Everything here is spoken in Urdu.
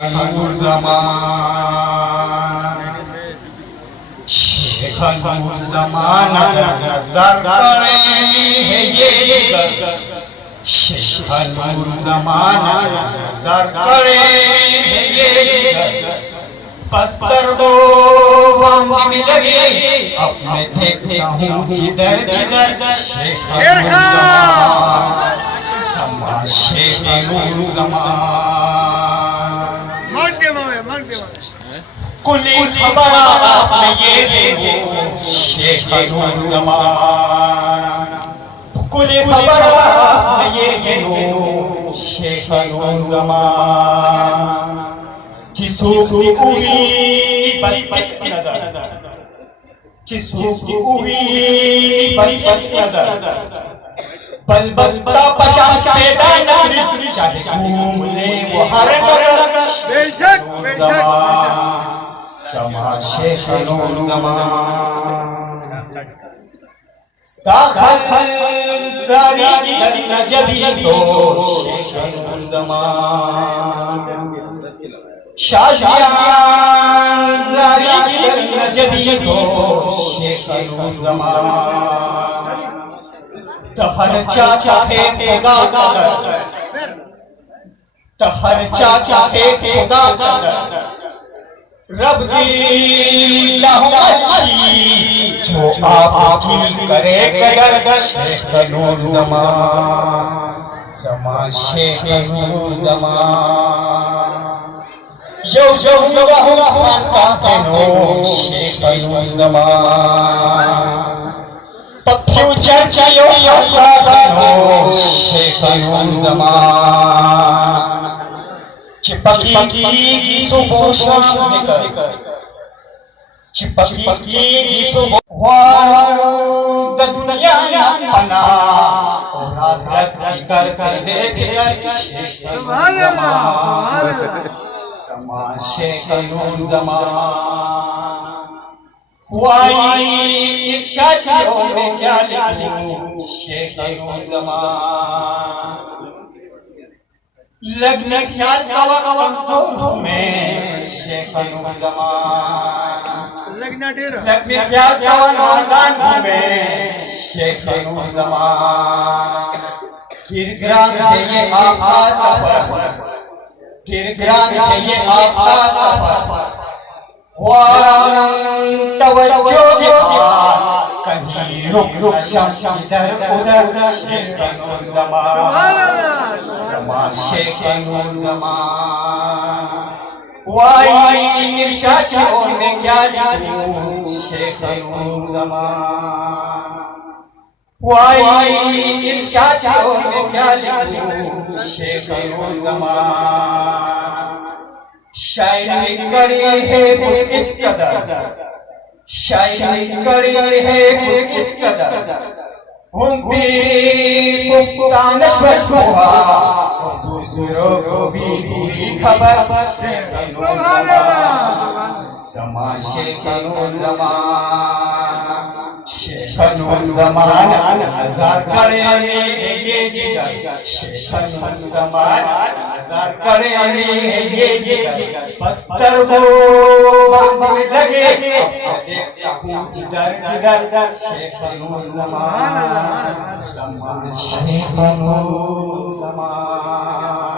نور زمان شیخ نور زمان نظر کرے ہے یہ جگر شیخ نور زمان نظر کرے ہے یہ جگر پستر دو وانگی میں لگے اب میں دیکھتا ہوں جدر جدر شیخ نور زمان سما شیخ نور زمان کلی خبر آپ میں یہ دیکھو شیخ نور زمان کلی خبر آپ میں یہ دیکھو شیخ نور زمان کسو کی اوی بس بس نظر کسو کی اوی بس بس نظر بل بستا پشان پیدا نکلی چاہے گھوم لے وہ ہر نگر بے شک سما شیخ نور زمان داخل زاری کی نجبی تو شیخ نور زمان شاہیان زاری کی نجبی تو شیخ نور زمان تہر چاچا ہے خدا قدر تہر چاچا ہے خدا قدر رب دی لہم اچھی جو آپ کی کرے قدر شیخ نور زمان سما شیخ نور زمان یو یو یو خانقاہ نور شیخ نور زمان فیوچر چیو یو خانو شیخ نور زمان چپکی کی صبح شام ذکر چپکی کی صبح خوارو دنیا پنا اور آخرت کی کر کر دیکھر شیخ نور زمان سما شیخ نور زمان وائی ایک شاشیوں میں کیا لکھوں شیخ نور زمان لگنا خیال کا وقت سوزوں میں شیخ نور زمان لگنا خیال کا وقت میں شیخ نور زمان گرگران ہے یہ آپ کا سفر گرگران ہے یہ آپ کا سفر خواران توجہ جہاز کہیں رک رک شم ادھر ادھر شیخ نور زمان سما شیخ نور زمان وائی ارشاد میں کیا لکھوں شیخ نور زمان وائی ارشاد میں کیا لکھوں شیخ نور زمان شاعری کری ہے کچھ اس قدر شاعری کری ہے کچھ اس قدر ہم بھی پختان شوہا دوسروں کو بھی پوری خبر شیخ نور زمان سما شیخ نور زمان شیخ نور زمان آزاد کرے یہ جگر شیخ نور زمان آزاد کرے یہ جگر پستر کو باندھ لگے دیکھتا ہوں جگر جگر شیخ نور زمان سما شیخ نور زمان